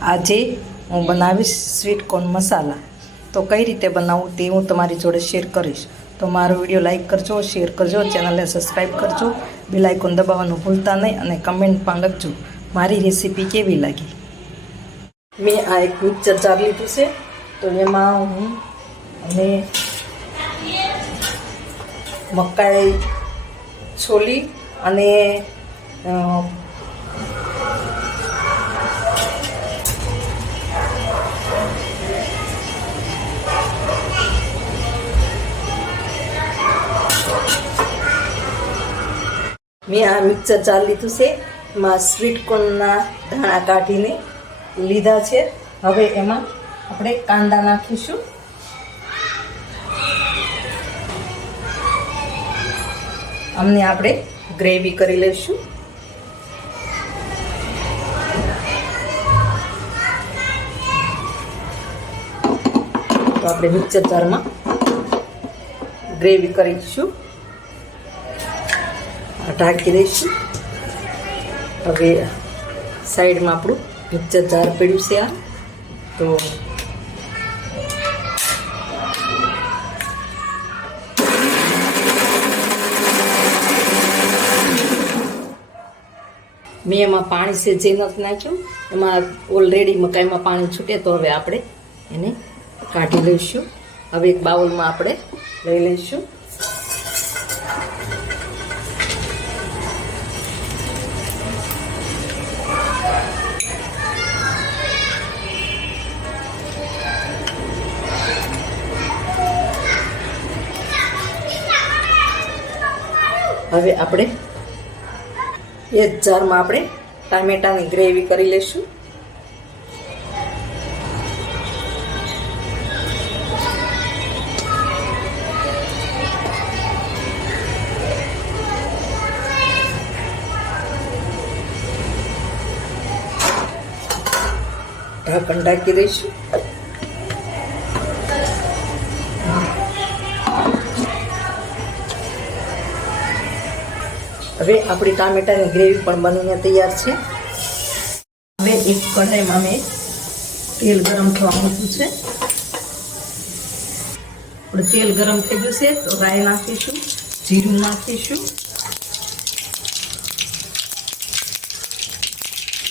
આજે હું બનાવીશ સ્વીટ કોર્ન મસાલા તો કઈ રીતે બનાવવું તે હું તમારી જોડે શેર કરીશ. તો મારો વીડિયો લાઈક કરજો શેર કરજો ચેનલને સબસ્ક્રાઈબ કરજો. બેલ આઇકોન દબાવવાનું ભૂલતા નહીં અને કમેન્ટ પણ લખજો. મારી રેસીપી કેવી લાગી? મેં આ એક મિક્સર જાર લીધું છે. તો એમાં હું અને મકાઈ, છોલી અને મેં આ મિક્સર ચાર લીધું છે. એમાં સ્વીટ કોર્નના ધાણા કાઢીને લીધા છે. હવે એમાં આપણે કાંદા નાખીશું. અમને આપણે ગ્રેવી કરી લઈશું. તો આપણે મિક્સર જારમાં ગ્રેવી કરીશું. ઢાંકી દઈશું હવે સાઈડમાં આપણું મિક્સર જાર પડ્યું છે આ. તો મેં એમાં પાણી છે જે નથી નાખ્યું. એમાં ઓલરેડી મકાઈમાં પાણી છૂટે તો હવે આપણે એને કાઢી લઈશું. હવે એક બાઉલમાં આપણે લઈ લઈશું. હવે આપણે એ જ જારમાં આપણે ટામેટાની ગ્રેવી કરી લઈશું. ઢાંકણ ઢાંકી દઈશું. હવે આપણી ટામેટાની ગ્રેવી પણ બનીને તૈયાર છે. હવે એક કઢાઈમાં મેં તેલ ગરમ થવા મૂક્યું છે. આપણે તેલ ગરમ થઈ ગયું છે, તો રાઈ નાખીશું, જીરું નાખીશું.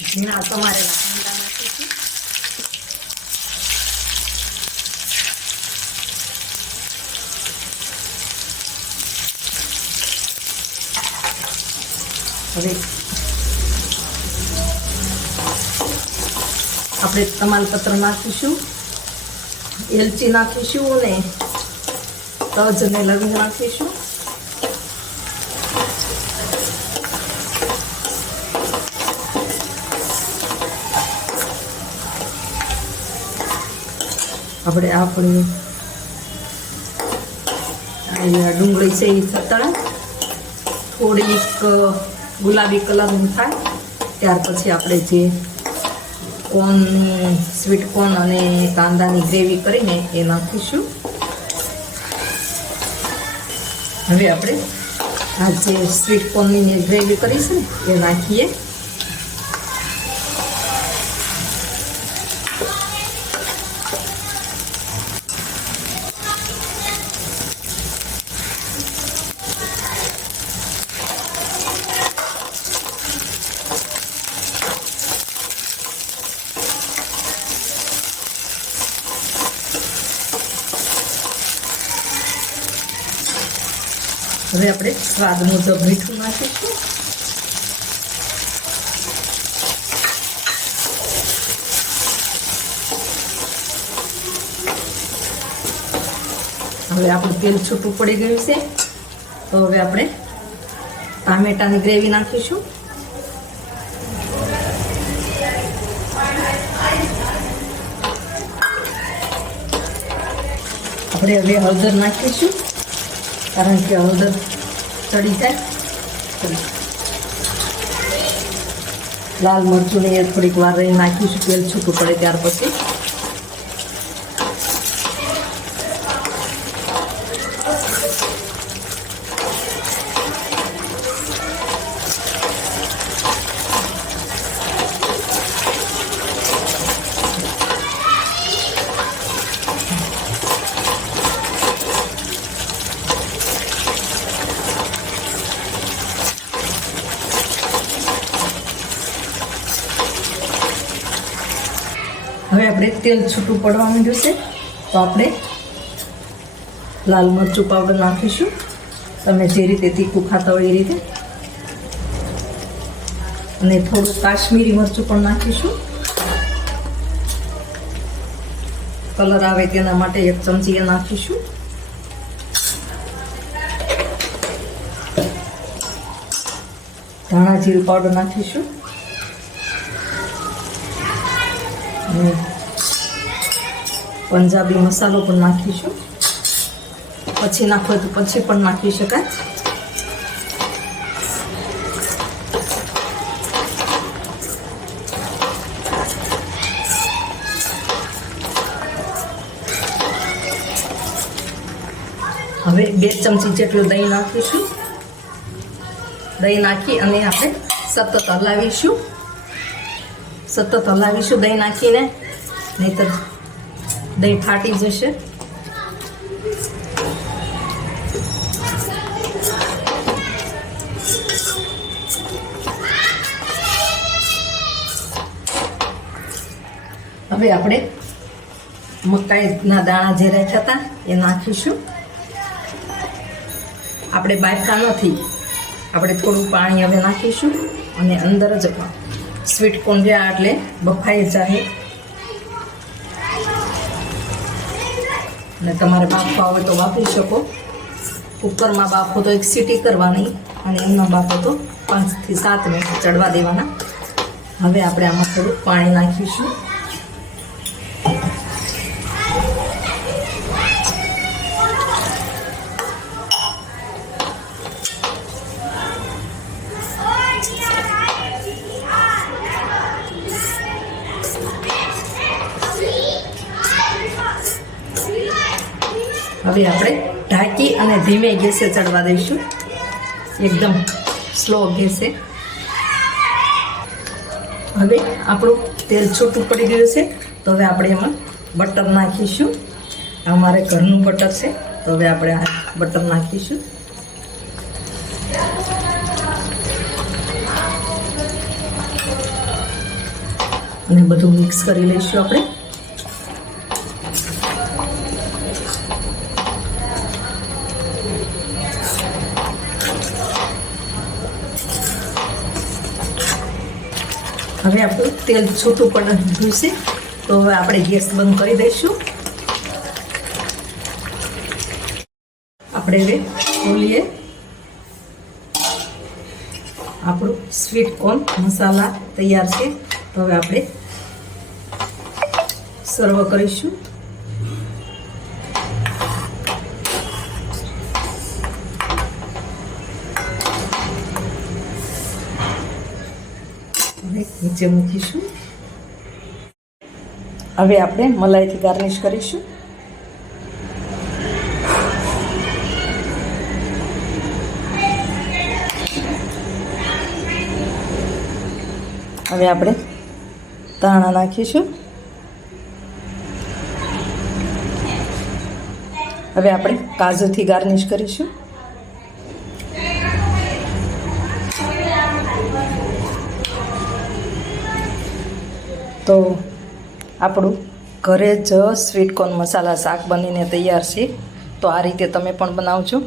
ઝીણા તમારે નાખીશું હવે આપણે તમાલપત્ર નાખીશું, એલચી નાખીશું અને તજ અને લવિંગ નાખીશું. આપણે આપણી ડુંગળી છે એ સતળા, થોડીક ગુલાબી કલરનું થાય. ત્યાર પછી આપણે જે કોર્નનું સ્વીટ કોર્ન અને કાંદાની ગ્રેવી કરીને એ નાખીશું. હવે આપણે આ જે સ્વીટ કોર્નની ગ્રેવી કરીશું એ નાખીએ. હવે આપણે સ્વાદ મુજબ મીઠું નાખીશું. હવે આપણું તેલ છૂટું પડી ગયું છે. તો હવે આપણે ટામેટાની ગ્રેવી નાખીશું. આપણે હવે હળદર નાખીશું. કારણ કે હળદર ચડી જાય. લાલ મરચું ને થોડીક વાર રહી નાખીશું, તેલ છૂટું પડે ત્યાર પછી. હવે આપણે તેલ છૂટું પડવા માંડ્યું છે, તો આપણે લાલ મરચું પાવડર નાખીશું. તમે જે રીતે તીખું ખાતા હોય એ રીતે. અને થોડું કાશ્મીરી મરચું પણ નાખીશું. કલર આવે તેના માટે એક ચમચી એ નાખીશું. ધાણા જીરું પાવડર નાખીશું. અને પંજાબી મસાલો પણ નાખીશું પછી નાખવો તો પછી પણ નાખી શકાય. હવે બે ચમચી જેટલું દહીં નાખીશું. દહીં નાખી અને આપણે સતત હલાવીશું. સતત હલાવીશું દહીં નાખીને, નહીતર દહીં ફાટી જશે. હવે આપણે મકાઈના દાણા જે રાખ્યા હતા, એ નાખીશું. આપણે બાફતા નથી. આપણે થોડું પાણી હવે નાખીશું અને અંદર જ સ્વીટ કોર્ન રહ્યા એટલે બફાઈ જાય અને તમારે બાફવા હોય તો બાફી શકો. કુકરમાં બાફો તો એક સીટી કરવાની અને એમના બાફો તો પાંચથી સાત મિનિટ ચડવા દેવાના. હવે આપણે આમાં થોડું પાણી નાખીશું. હવે આપણે ઢાંકી અને ધીમે ગેસે ચડવા દઈશું. એકદમ સ્લો ગેસે. હવે આપણું તેલ છૂટું પડી ગયું છે. તો હવે આપણે એમાં બટર નાખીશું. અમારે ઘરનું બટર છે. તો હવે આપણે આ બટર નાખીશું. અને બધું મિક્સ કરી લઈશું આપણે. હવે આપણું તેલ છૂટું પણ જોઈશે. તો હવે આપણે ગેસ બંધ કરી દઈશું. આપણે હવે ખોલીએ. આપણું સ્વીટ કોર્ન મસાલા તૈયાર છે. તો હવે આપણે સર્વ કરીશું હવે નીચે મૂકીશું હવે આપણે મલાઈથી ગાર્નિશ કરીશું. હવે આપણે ધાણા નાખીશું. હવે આપણે કાજુથી ગાર્નિશ કરીશું. તો આપણું ઘરે જ સ્વીટ કોર્ન મસાલા શાક બનીને તૈયાર છે. તો આ રીતે તમે પણ બનાવજો.